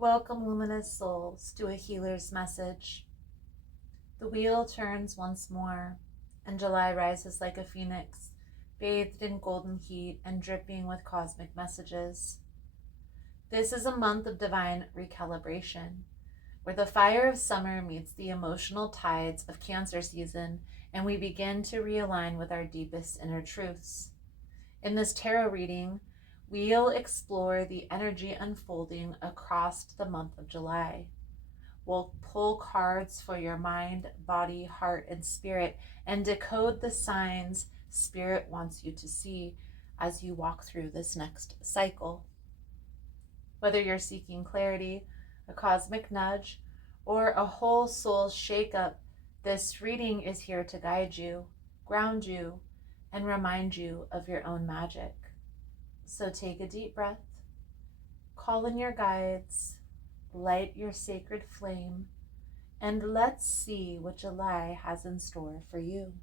Welcome, luminous souls, to a healer's message. The wheel turns once more, and July rises like a phoenix, bathed in golden heat and dripping with cosmic messages. This is a month of divine recalibration, where the fire of summer meets the emotional tides of Cancer season, and we begin to realign with our deepest inner truths. In this tarot reading, we'll explore the energy unfolding across the month of July. We'll pull cards for your mind, body, heart, and spirit and decode the signs Spirit wants you to see as you walk through this next cycle. Whether you're seeking clarity, a cosmic nudge, or a whole soul shakeup, this reading is here to guide you, ground you, and remind you of your own magic. So take a deep breath, call in your guides, light your sacred flame, and let's see what July has in store for you.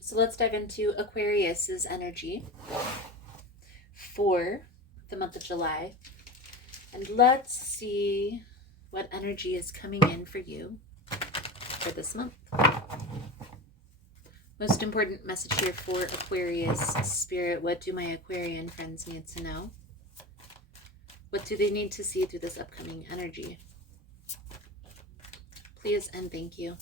So let's dive into Aquarius's energy for the month of July, and let's see what energy is coming in for you for this month. Most important message here for Aquarius Spirit. What do my Aquarian friends need to know? What do they need to see through this upcoming energy? Please and thank you.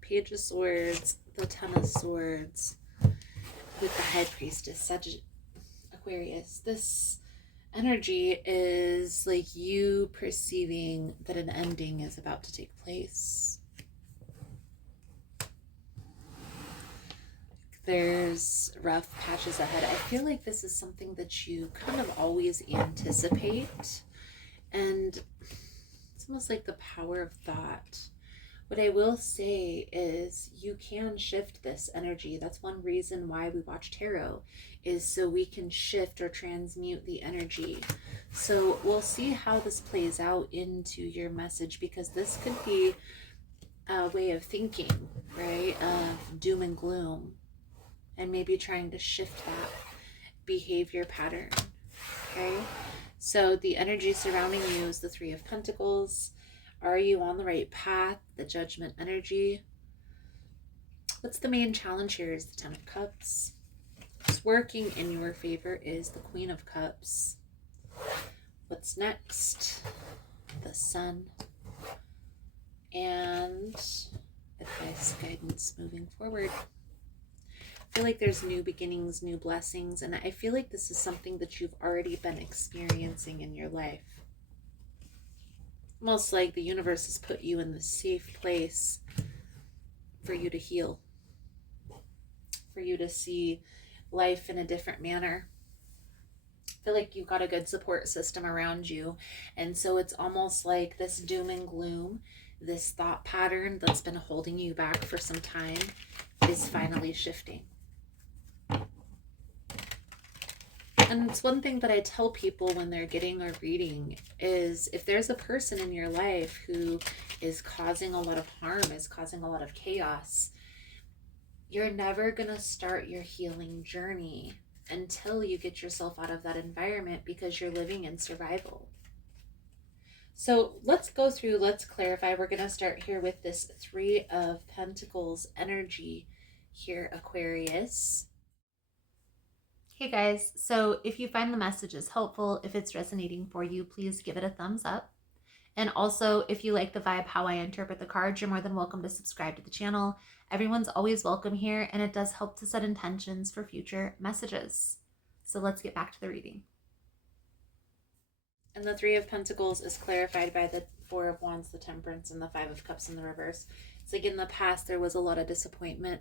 Page of Swords, the Ten of Swords, with the High Priestess, Aquarius. This energy is like you perceiving that an ending is about to take place. There's rough patches ahead. I feel like this is something that you kind of always anticipate, and it's almost like the power of thought. What I will say is you can shift this energy. That's one reason why we watch tarot, is so we can shift or transmute the energy. So we'll see how this plays out into your message, because this could be a way of thinking, right? Of doom and gloom, and maybe trying to shift that behavior pattern, okay? So the energy surrounding you is the Three of Pentacles. Are you on the right path? The Judgment energy. What's the main challenge here is the Ten of Cups. What's working in your favor is the Queen of Cups. What's next? The Sun. And advice, guidance moving forward. I feel like there's new beginnings, new blessings, and I feel like this is something that you've already been experiencing in your life. Almost like the universe has put you in the safe place for you to heal, for you to see life in a different manner. I feel like you've got a good support system around you, and so it's almost like this doom and gloom, this thought pattern that's been holding you back for some time is finally shifting. And it's one thing that I tell people when they're getting a reading is, if there's a person in your life who is causing a lot of harm, is causing a lot of chaos, you're never going to start your healing journey until you get yourself out of that environment, because you're living in survival. So let's go through, let's clarify. We're going to start here with this Three of Pentacles energy here, Aquarius. Hey guys, so if you find the messages helpful, if it's resonating for you, please give it a thumbs up. And also, if you like the vibe, how I interpret the cards, you're more than welcome to subscribe to the channel. Everyone's always welcome here, and it does help to set intentions for future messages. So let's get back to the reading. And the Three of Pentacles is clarified by the Four of Wands, the Temperance, and the Five of Cups in the reverse. It's like in the past, there was a lot of disappointment.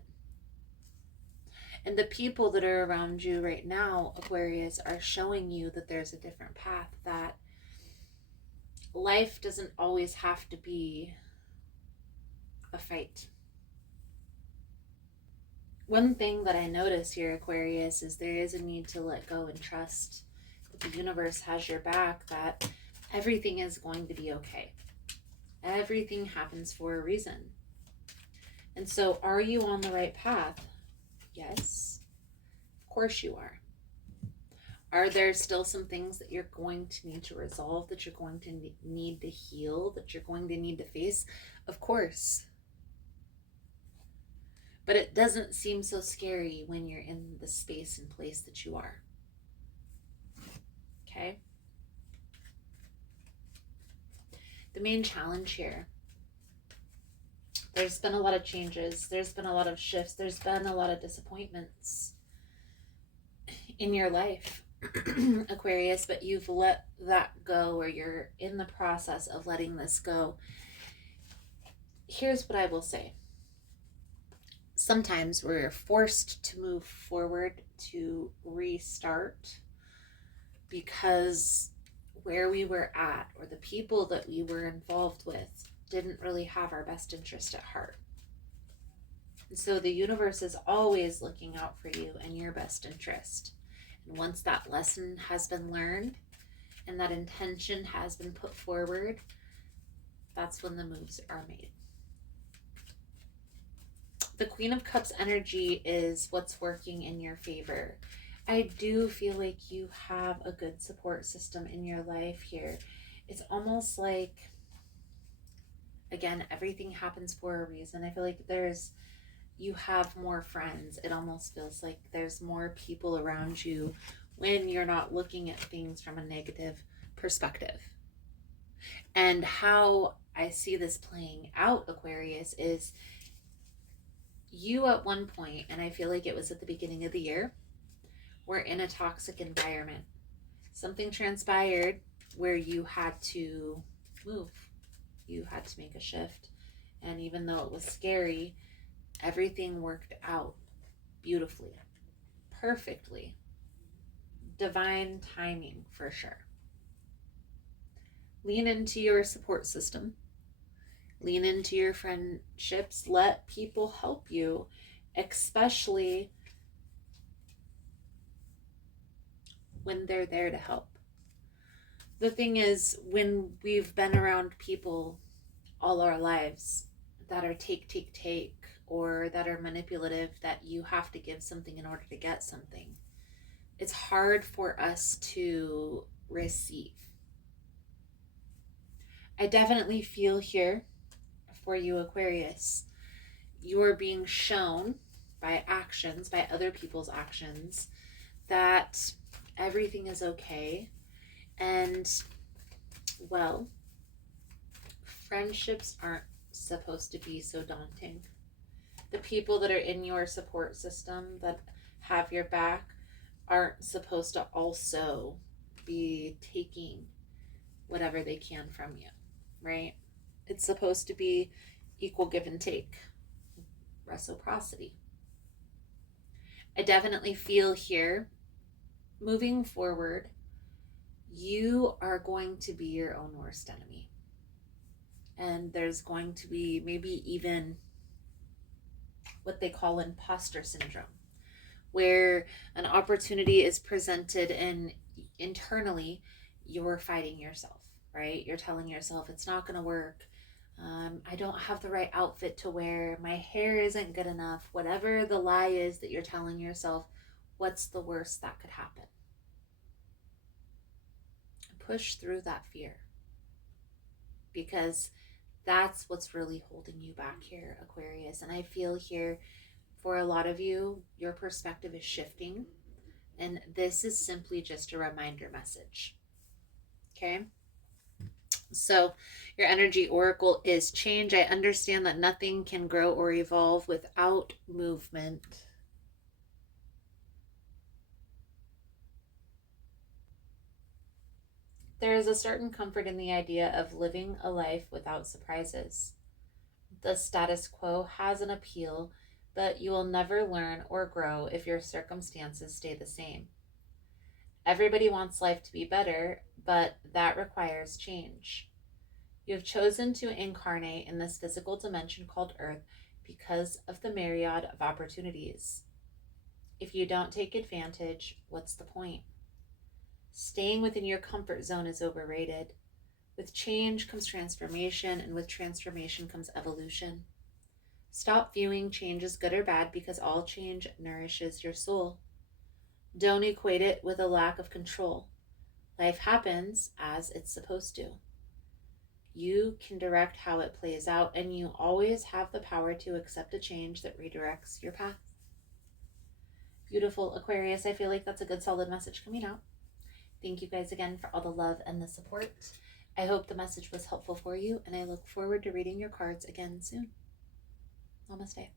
And the people that are around you right now, Aquarius, are showing you that there's a different path, that life doesn't always have to be a fight. One thing that I notice here, Aquarius, is there is a need to let go and trust that the universe has your back, that Everything is going to be okay. Everything happens for a reason. And so, are you on the right path? Yes, of course you are. Are there still some things that you're going to need to resolve, that you're going to need to heal, that you're going to need to face? Of course. But it doesn't seem so scary when you're in the space and place that you are. Okay? The main challenge here, there's been a lot of changes, there's been a lot of shifts, there's been a lot of disappointments in your life, Aquarius, but you've let that go, or you're in the process of letting this go. Here's what I will say. Sometimes we're forced to move forward, to restart, because where we were at, or the people that we were involved with, didn't really have our best interest at heart. And so the universe is always looking out for you and your best interest. And once that lesson has been learned and that intention has been put forward, that's when the moves are made. The Queen of Cups energy is what's working in your favor. I do feel like you have a good support system in your life here. It's almost like, again, everything happens for a reason. I feel like you have more friends. It almost feels like there's more people around you when you're not looking at things from a negative perspective. And how I see this playing out, Aquarius, is you at one point, and I feel like it was at the beginning of the year, were in a toxic environment. Something transpired where you had to move. You had to make a shift. And even though it was scary, everything worked out beautifully, perfectly. Divine timing for sure. Lean into your support system. Lean into your friendships. Let people help you, especially when they're there to help. The thing is, when we've been around people all our lives that are take, or that are manipulative, that you have to give something in order to get something, it's hard for us to receive. I definitely feel here for you, Aquarius, you're being shown by actions, by other people's actions, that everything is okay. And, well, friendships aren't supposed to be so daunting. The people that are in your support system, that have your back, aren't supposed to also be taking whatever they can from you, right? It's supposed to be equal give and take, reciprocity. I definitely feel here, moving forward, you are going to be your own worst enemy. And there's going to be maybe even what they call imposter syndrome, where an opportunity is presented and internally you're fighting yourself, right? You're telling yourself it's not going to work. I don't have the right outfit to wear. My hair isn't good enough. Whatever the lie is that you're telling yourself, what's the worst that could happen? Push through that fear, because that's what's really holding you back here, Aquarius. And I feel here, for a lot of you, your perspective is shifting, and this is simply just a reminder message. Okay? So your energy oracle is change. I understand that nothing can grow or evolve without movement. There is a certain comfort in the idea of living a life without surprises. The status quo has an appeal, but you will never learn or grow if your circumstances stay the same. Everybody wants life to be better, but that requires change. You have chosen to incarnate in this physical dimension called Earth because of the myriad of opportunities. If you don't take advantage, what's the point? Staying within your comfort zone is overrated. With change comes transformation, and with transformation comes evolution. Stop viewing change as good or bad, because all change nourishes your soul. Don't equate it with a lack of control. Life happens as it's supposed to. You can direct how it plays out, and you always have the power to accept a change that redirects your path. Beautiful Aquarius, I feel like that's a good solid message coming out. Thank you guys again for all the love and the support. I hope the message was helpful for you, and I look forward to reading your cards again soon. Namaste.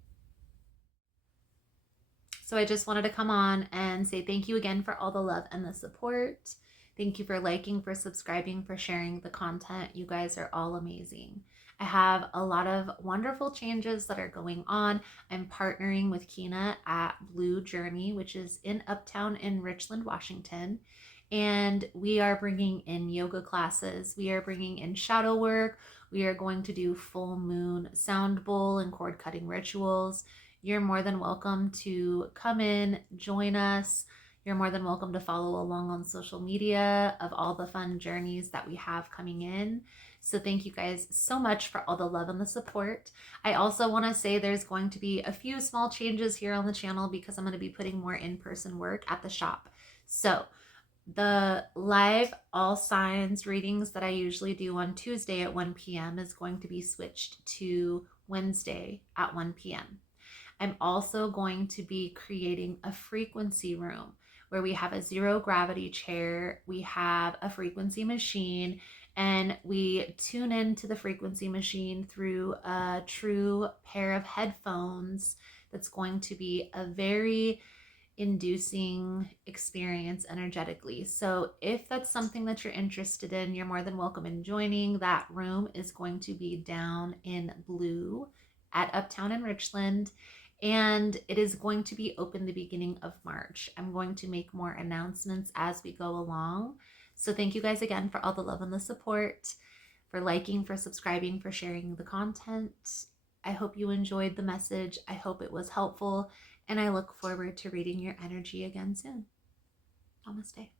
So I just wanted to come on and say thank you again for all the love and the support. Thank you for liking, for subscribing, for sharing the content. You guys are all amazing. I have a lot of wonderful changes that are going on. I'm partnering with Kina at Blue Journey, which is in Uptown in Richland, Washington. And we are bringing in yoga classes. We are bringing in shadow work. We are going to do full moon sound bowl and cord cutting rituals. You're more than welcome to come in, join us. You're more than welcome to follow along on social media of all the fun journeys that we have coming in. So thank you guys so much for all the love and the support. I also want to say there's going to be a few small changes here on the channel because I'm going to be putting more in-person work at the shop. So the live all signs readings that I usually do on Tuesday at 1 p.m. is going to be switched to Wednesday at 1 p.m. I'm also going to be creating a frequency room where we have a zero gravity chair, we have a frequency machine, and we tune into the frequency machine through a true pair of headphones. That's going to be a very inducing experience energetically. So if that's something that you're interested in, you're more than welcome in joining. That room is going to be down in Blue at Uptown in Richland, and it is going to be open the beginning of March. I'm going to make more announcements as we go along. So thank you guys again for all the love and the support, for liking, for subscribing, for sharing the content. I hope you enjoyed the message. I hope it was helpful, and I look forward to reading your energy again soon. Namaste.